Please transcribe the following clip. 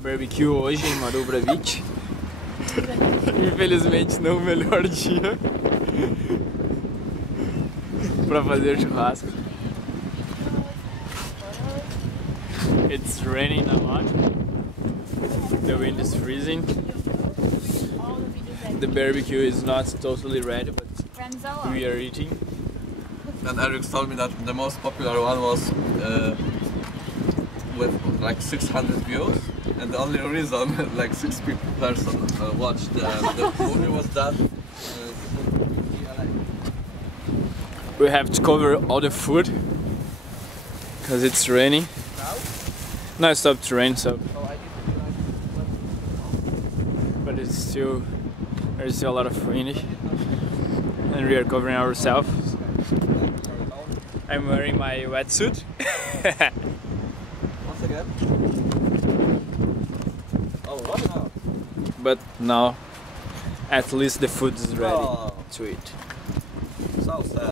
BBQ hoje em Maroubra Beach. Infelizmente não o melhor dia para fazer churrasco. It's raining a lot. The wind is freezing. The barbecue is not totally ready, but we are eating. And Eric told me that the most popular one was with like 600 views, and the only reason like 6 persons watched the movie was that we have to cover all the food because it's raining. No, it stopped to rain, so. But it's still, there's still a lot of rain, and we are covering ourselves. I'm wearing my wetsuit. once again. Oh, what now? But now, at least the food is ready to eat. So sad.